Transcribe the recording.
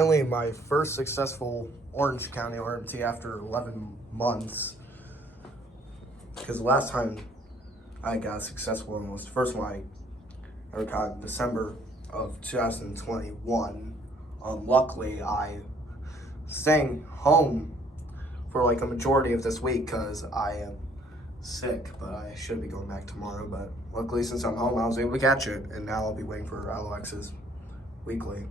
finally my first successful Orange County RMT after 11 months. Because the last time I got a successful one was the first one I ever got in December of 2021. Luckily, I staying home for like a majority of this week because I am sick, but I should be going back tomorrow. But luckily, since I'm home, I was able to catch it, and now I'll be waiting for Alex's weekly.